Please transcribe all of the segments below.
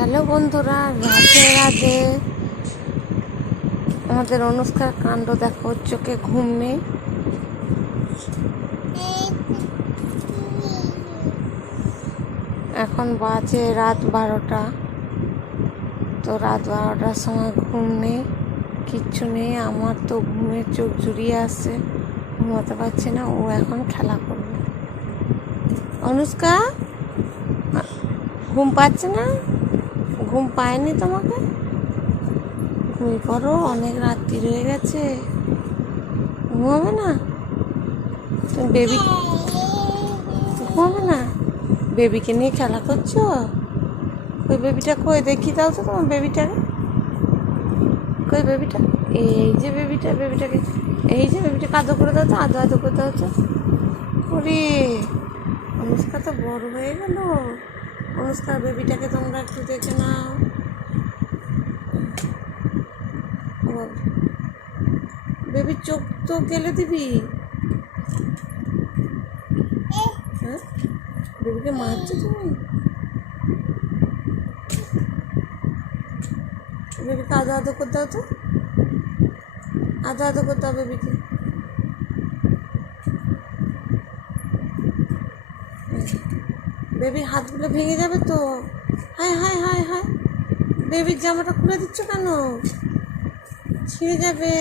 Hello বন্ধুরা, রাধে রাধে। আমাদের অনুষ্কার কাণ্ড দেখো, চোখে ঘুম নেই। এখন বাজে রাত বারোটা। তো রাত বারোটার সময় ঘুম নেই, কিচ্ছু নেই, আমার তো ঘুমের চোখ জুড়িয়ে আসছে ঘুমাতে পারছি না, ও এখন খেলা করবে। অনুষ্কা ঘুম পাচ্ছে না? ঘুম পায়নি তোমাকে? ঘুমিয়ে পড়ো অনেক রাত্রি রয়ে গেছে। ঘুমাবে না? তুমি বেবি ঘুমাবে না? বেবিকে নিয়ে খেলা করছ? ওই বেবিটা কই? দেখি দাও তো তোমার বেবিটাকে কই বেবিটা এই যে বেবিটা বেবিটাকে এই যে বেবিটা কাদো করে দাও তো, আদো আদো করে দাও তো। ওরে, অনুষ্কা তো বড় হয়ে গেল। অনুষ্কার বেবিটাকে তোমরা একটু দেখে নাও। বেবির চোখ তো গেলে দিবি। হ্যাঁ? বেবিকে মারছো তুমি? বেবিকে আদো আদো করে দাও তো। আদো আদো করে দাও বেবিকে। বেবির হাতগুলো ভেঙে যাবে তো। হায় হায় হায় হায়। বেবির জামাটা খুলে দিচ্ছ কেন? ছিঁড়ে যাবে।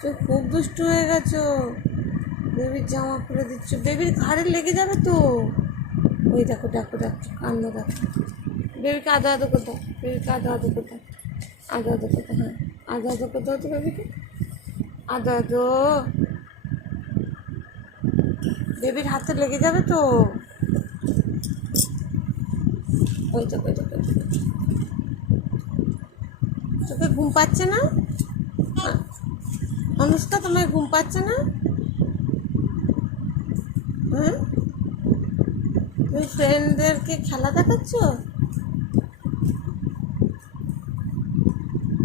তুমি খুব দুষ্টু হয়ে গেছো। বেবির জামা খুলে দিচ্ছ। বেবির ঘাড়ে লেগে যাবে তো। ওই দেখো দেখো দেখো কান্না দেখো। বেবিকে আদো আদো করতে বেবিকে আদো আদো করতে আদো আদো করতে হ্যাঁ। আদো আদো করতে হতো বেবিকে। আদো আদো। বেবির হাতে লেগে যাবে তো। ওই তো ওই তো তোকে ঘুম পাচ্ছে না? আ- অনুষ্কা তোমার ঘুম পাচ্ছে না? হ্যাঁ? তুমি ফ্রেন্ডদেরকে খেলা দেখাচ্ছ?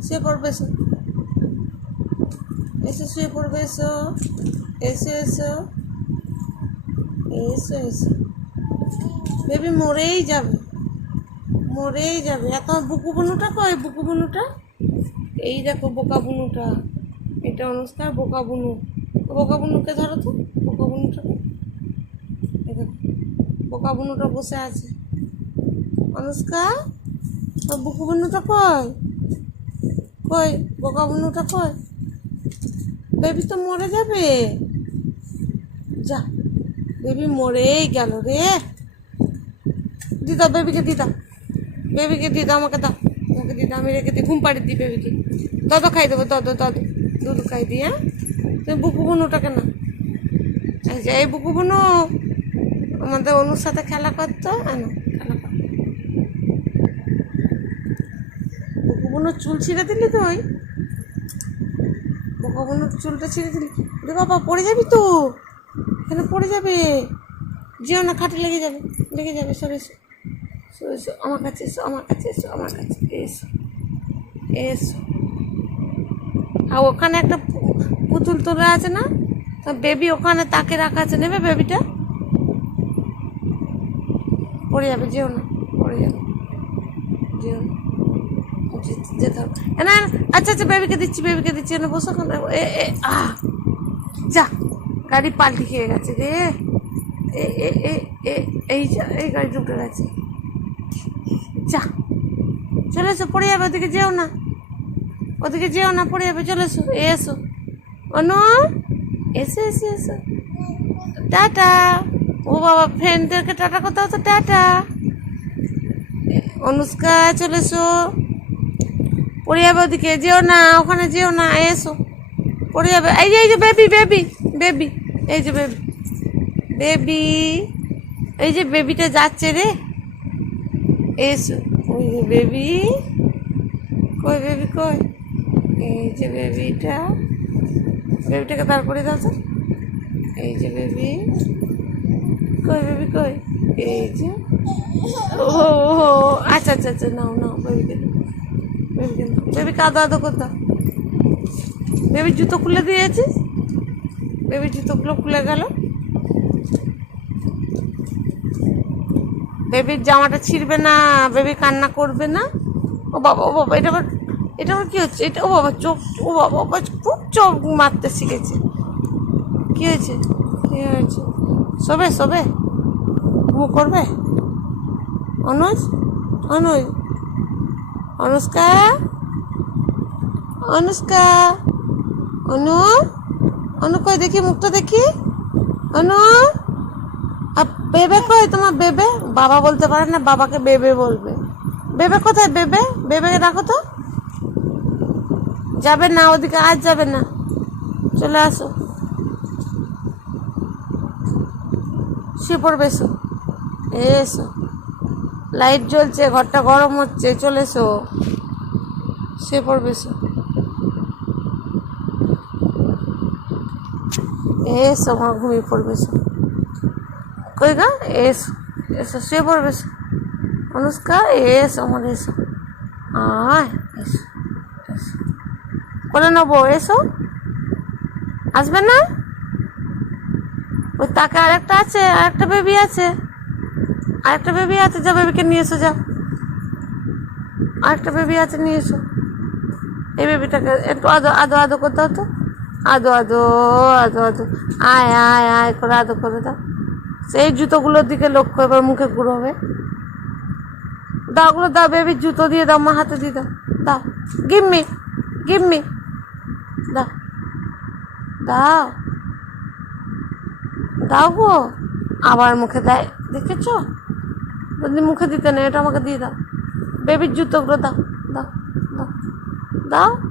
শুয়ে পড়বে এসো। এসো শুয়ে পড়বে এসো। এসো এসো। এসো এসো। বেবি মরেই যাবে। মরেই যাবে। এত বুকু বুনুটা কয় বুকু বুনুটা? এই দেখো, বোকা বুনুটা। এটা অনুষ্কার বোকা বুনু। বোকা বুনুকে ধরো তো। বোকা দেখো, বোকা বুনুটা বসে আছে। অনুষ্কা বুকু বনুটা কয় কই? বোকা বুনুটা কয় বেবি তো মরে যাবে। যা, বেবি মরেই গেল রে। দিদা, বেবিকে দিদা। বেবিকে দিদা আমাকে দাও। আমাকে দিদা আমি রেখে দিই। ঘুম পাড়ি দিই বেবিকে দাদা খাই দেবো দাদা দাদু দুধ খাই দিই হ্যাঁ? তুমি বুকু বুনুটাকে না যে, এই বুকু বুনু। আমাদের অনুর সাথে খেলা করতো না খেলা কর বুকু বুনুর চুল ছিঁড়ে দিলি তুই? বুকু বুনুর চুলটা ছিঁড়ে দিলি। রে বাবা, পড়ে যাবি তো? এখানে পড়ে যাবে? যেও না, খাটে লেগে যাবে লেগে যাবে, সরে এসো আমার কাছে এসো আমার কাছে এসো আমার কাছে এসো এসো। আর ওখানে একটা পুতুল তোলা আছে না? তা বেবি ওখানে তাকে রাখা আছে নেবে বেবিটা? পড়ে যাবে যেও না পড়ে যাবে। যেও না যেতে- হবে। না না, আচ্ছা আচ্ছা বেবিকে দিচ্ছি বেবিকে দিচ্ছি এনে বসো ওখানে। এ এ আহ যা গাড়ি পাল্টি খেয়ে গেছে রে। এ এ এ এ এই যা এই গাড়ি ঢুকে গেছে। যা। চলে এসো পড়ে যাবে, ওদিকে যেও না। ওদিকে যেও না, পড়ে যাবে চলে এসো এসো। অনু, এসো এসো এসো। টাটা। ও বাবা ফ্রেন্ডদেরকে টাটা করতে হতো টাটা। অনুষ্কা চলে এসো পড়ে যাবে ওদিকে, যেও না, ওখানে যেও না এসো। পড়ে যাবে। এই যে এই যে বেবি বেবি বেবি এই যে বেবি বেবি এই যে বেবিটা যাচ্ছে রে। এসো, ওই যে বেবি, কই বেবি, কই? এই যে বেবিটা, বেবিটাকে দাঁড় করে দাও তো। এই যে বেবি, কই বেবি, কই? এই যে, ও আচ্ছা আচ্ছা আচ্ছা নাও নাও, বেবিকে। বেবিকে বেবি কাদা আদো করতাম বেবি জুতো খুলে দিয়েছিস? বেবি জুতোগুলো খুলে গেল। বেবির জামাটা ছিঁড়বে না বেবি কান্না করবে না। ও বাবা ও বাবা এটা আবার এটা আবার কি হচ্ছে? এটা ও বাবা চোখ ও বাবা বাবা, খুব চোখ মারতে শিখেছে। কী হয়েছে? কী হয়েছে? সবে সবে ঘুমো করবে? অনুজ? অনুজ? অনুষ্কা? অনুষ্কা? অনু? অনু দেখি মুখটা দেখি। অনু? আর বেবে কই? তোমার বেবে? বাবা বলতে পারে না, বাবাকে বেবে বলবে। বেবে কোথায়? বেবে? বেবেকে ডাকো তো। যাবে না ওদিকে, আজ যাবে না। চলে আসো। শুয়ে পড়বে, এসো। এসো। লাইট জ্বলছে, ঘরটা গরম হচ্ছে, চলে এসো। শুয়ে পড়বে, এসো। এসো ঘুমিয়ে পড়বে, এসো। গা এসো এসো শুয়ে পড়বে এসো অনুষ্কা এসো আমার এসো আয় এসো এসো করে নেব এসো আসবে না ওই তাকে আরেকটা আছে আরেকটা বেবি আছে আরেকটা বেবি আছে যা বেবিকে নিয়ে এসো যা আরেকটা বেবি আছে নিয়ে এসো এই বেবিটাকে একটু আদো আদো আদো করতে হতো আদো আদো আদো আদো আয় আয় আয় করে আদো করে দাও সেই জুতোগুলোর দিকে লক্ষ্য, এবার মুখে ঘুরোবে দাও, ওগুলো দাও বেবির জুতো দিয়ে দাও, মা হাতে দিয়ে দাও। দাও। গিম্মি গিম্মি। দাও। দাও। দাও গো। আবার মুখে দেয়। দেখেছ? যদি মুখে দিতে নেই, এটা আমাকে দিয়ে দাও। বেবির জুতোগুলো দাও দাও দাও দাও।